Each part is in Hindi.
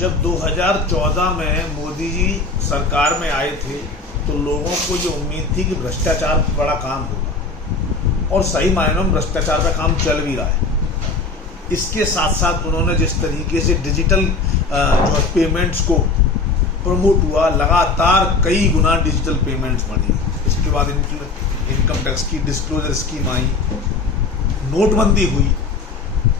जब 2014 में मोदी जी सरकार में आए थे तो लोगों को ये उम्मीद थी कि भ्रष्टाचार बड़ा काम होगा और सही मायनों में भ्रष्टाचार का काम चल भी रहा है। इसके साथ साथ उन्होंने जिस तरीके से डिजिटल जो पेमेंट्स को प्रमोट हुआ, लगातार कई गुना डिजिटल पेमेंट्स बढ़ी। इसके बाद इनकम टैक्स की डिस्क्लोजर स्कीम आई, नोटबंदी हुई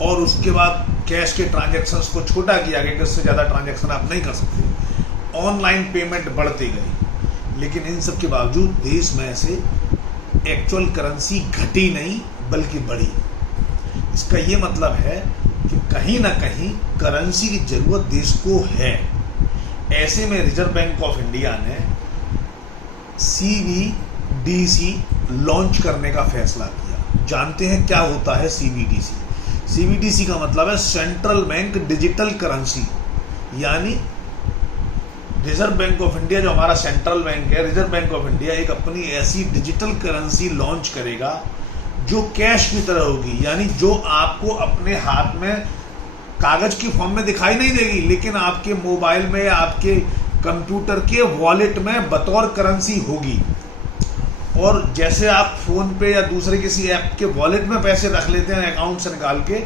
और उसके बाद कैश के ट्रांजैक्शंस को छोटा किया गया कि उससे ज़्यादा ट्रांजैक्शन आप नहीं कर सकते। ऑनलाइन पेमेंट बढ़ते गई, लेकिन इन सब के बावजूद देश में ऐसे एक्चुअल करेंसी घटी नहीं बल्कि बढ़ी। इसका ये मतलब है कि कहीं ना कहीं करेंसी की ज़रूरत देश को है। ऐसे में रिजर्व बैंक ऑफ इंडिया ने CBDC लॉन्च करने का फैसला किया। जानते हैं क्या होता है CBDC? CBDC का मतलब है सेंट्रल बैंक डिजिटल करेंसी। यानी रिजर्व बैंक ऑफ इंडिया जो हमारा सेंट्रल बैंक है, रिजर्व बैंक ऑफ इंडिया एक अपनी ऐसी डिजिटल करेंसी लॉन्च करेगा जो कैश की तरह होगी। यानी जो आपको अपने हाथ में कागज की फॉर्म में दिखाई नहीं देगी, लेकिन आपके मोबाइल में, आपके कंप्यूटर के वॉलेट में बतौर करेंसी होगी। और जैसे आप फोन पे या दूसरे किसी ऐप के वॉलेट में पैसे रख लेते हैं अकाउंट से निकाल के,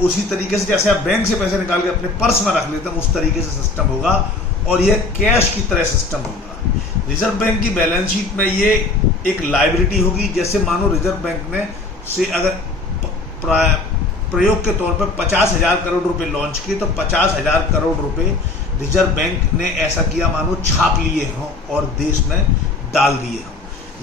उसी तरीके से जैसे आप बैंक से पैसे निकाल के अपने पर्स में रख लेते हैं, उस तरीके से सिस्टम होगा और यह कैश की तरह सिस्टम होगा। रिजर्व बैंक की बैलेंस शीट में ये एक लायबिलिटी होगी। जैसे मानो रिजर्व बैंक ने से अगर प्रयोग के तौर पर 50,000 करोड़ रुपए लॉन्च किए तो 50,000 करोड़ रुपए रिजर्व बैंक ने ऐसा किया मानो छाप लिए हों और देश में डाल दिए हों।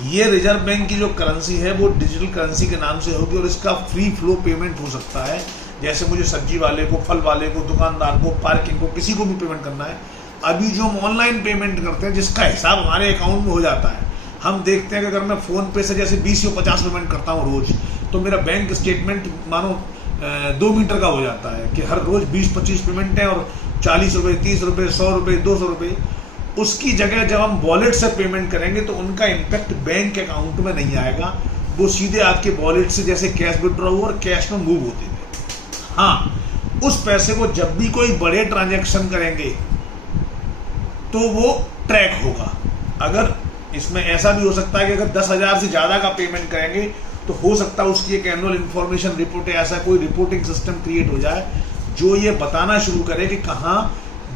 ये रिजर्व बैंक की जो करेंसी है वो डिजिटल करेंसी के नाम से होगी और इसका फ्री फ्लो पेमेंट हो सकता है। जैसे मुझे सब्जी वाले को, फल वाले को, दुकानदार को, पार्किंग को, किसी को भी पेमेंट करना है। अभी जो हम ऑनलाइन पेमेंट करते हैं जिसका हिसाब हमारे अकाउंट में हो जाता है, हम देखते हैं कि अगर मैं फ़ोन पे से जैसे 20 या 50 पेमेंट करता हूँ रोज़, तो मेरा बैंक स्टेटमेंट मानो 2 मीटर का हो जाता है कि हर रोज़ 20-25 पेमेंट है और 40 रुपये, 30 रुपये, 100 रुपये, 200 रुपये। उसकी जगह जब हम वॉलेट से पेमेंट करेंगे तो उनका इम्पैक्ट बैंक अकाउंट में नहीं आएगा, वो सीधे आपके वॉलेट से जैसे कैश विड्रॉ हो और कैश में मूव होते थे। हाँ, उस पैसे को जब भी कोई बड़े ट्रांजैक्शन करेंगे तो वो ट्रैक होगा। अगर इसमें ऐसा भी हो सकता है कि अगर 10,000 से ज़्यादा का पेमेंट करेंगे तो हो सकता है उसकी एक एनुअल इन्फॉर्मेशन रिपोर्ट या ऐसा कोई रिपोर्टिंग सिस्टम क्रिएट हो जाए जो ये बताना शुरू करे कि कहाँ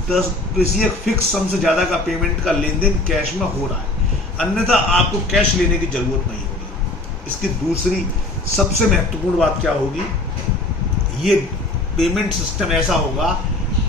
किसी एक फिक्स सम से ज़्यादा का पेमेंट का लेन देन कैश में हो रहा है। अन्यथा आपको कैश लेने की ज़रूरत नहीं होगी। इसकी दूसरी सबसे महत्वपूर्ण बात क्या होगी? ये पेमेंट सिस्टम ऐसा होगा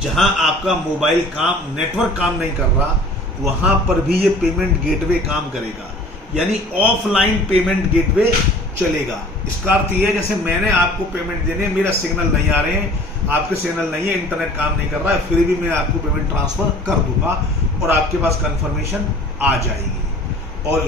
जहां आपका मोबाइल नेटवर्क काम नहीं कर रहा, वहां पर भी ये पेमेंट गेटवे काम करेगा। यानी ऑफलाइन पेमेंट गेटवे चलेगा। इसका अर्थ ये है जैसे मैंने आपको पेमेंट देने, मेरा सिग्नल नहीं आ रहे हैं, आपके सिग्नल नहीं है, इंटरनेट काम नहीं कर रहा है, फिर भी मैं आपको पेमेंट ट्रांसफर कर दूंगा और आपके पास कंफर्मेशन आ जाएगी और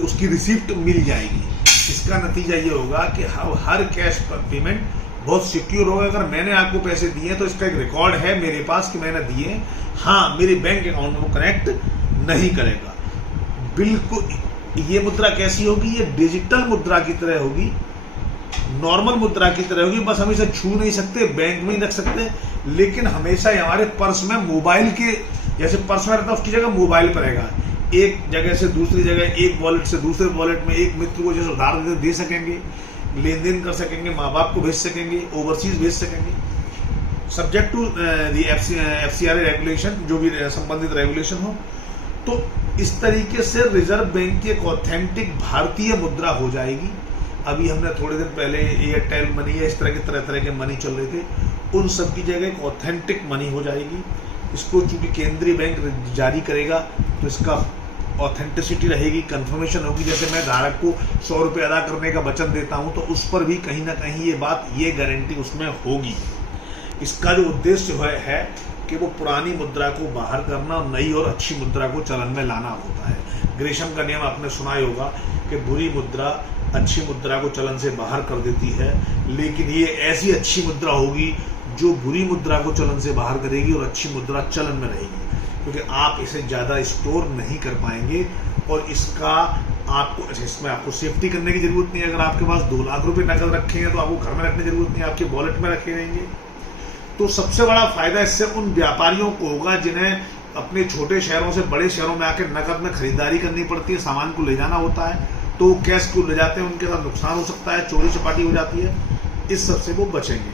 उसकी रिसिप्ट मिल जाएगी। इसका नतीजा ये होगा कि हर कैश पेमेंट बहुत सिक्योर होगा। अगर मैंने आपको पैसे दिए तो इसका एक रिकॉर्ड है मेरे पास कि मैंने दिए। हाँ, मेरे बैंक अकाउंट में वो कनेक्ट नहीं करेगा। बिल्कुल ये मुद्रा कैसी होगी? ये डिजिटल मुद्रा की तरह होगी, नॉर्मल मुद्रा की तरह होगी। बस हम इसे छू नहीं सकते, बैंक में ही रख सकते, लेकिन हमेशा हमारे पर्स में मोबाइल के जैसे पर्स में रहता है उसकी जगह मोबाइल पर रहेगा। एक जगह से दूसरी जगह, एक वॉलेट से दूसरे वॉलेट में, एक मित्र को जैसे उधार दे सकेंगे, लेन देन कर सकेंगे, माँ बाप को भेज सकेंगे, ओवरसीज भेज सकेंगे, सब्जेक्ट टू FCRA रेगुलेशन, जो भी संबंधित रेगुलेशन हो। तो इस तरीके से रिजर्व बैंक की एक ऑथेंटिक भारतीय मुद्रा हो जाएगी। अभी हमने थोड़े दिन पहले एयरटेल मनी या इस तरह के मनी चल रहे थे, उन सब की जगह एक ऑथेंटिक मनी हो जाएगी। इसको चूंकि केंद्रीय बैंक जारी करेगा तो इसका ऑथेंटिसिटी रहेगी, कंफर्मेशन होगी। जैसे मैं ग्राहक को 100 रुपये अदा करने का वचन देता हूं तो उस पर भी कहीं ना कहीं ये गारंटी उसमें होगी। इसका जो उद्देश्य है कि वो पुरानी मुद्रा को बाहर करना और नई और अच्छी मुद्रा को चलन में लाना होता है। ग्रेशम का नियम आपने सुना ही होगा कि बुरी मुद्रा अच्छी मुद्रा को चलन से बाहर कर देती है, लेकिन ये ऐसी अच्छी मुद्रा होगी जो बुरी मुद्रा को चलन से बाहर करेगी और अच्छी मुद्रा चलन में रहेगी, क्योंकि आप इसे ज़्यादा स्टोर नहीं कर पाएंगे और इसमें आपको सेफ्टी करने की जरूरत नहीं है। अगर आपके पास 2 लाख रुपए नकद रखे हैं तो आपको घर में रखने की जरूरत नहीं है, आपके वॉलेट में रखे रहेंगे। तो सबसे बड़ा फायदा इससे उन व्यापारियों को होगा जिन्हें अपने छोटे शहरों से बड़े शहरों में आकर नकद में खरीदारी करनी पड़ती है, सामान को ले जाना होता है, तो कैश को ले जाते हैं, उनके साथ नुकसान हो सकता है, चोरी चपाटी हो जाती है, इस सबसे वो बचेंगे।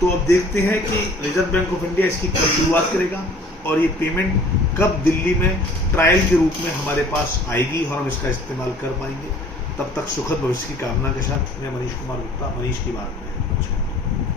तो अब देखते हैं कि रिजर्व बैंक ऑफ इंडिया इसकी कब शुरुआत करेगा और ये पेमेंट कब दिल्ली में ट्रायल के रूप में हमारे पास आएगी और हम इसका इस्तेमाल कर पाएंगे। तब तक सुखद भविष्य की कामना के साथ मैं मनीष कुमार गुप्ता, मनीष की बात में। नमस्कार।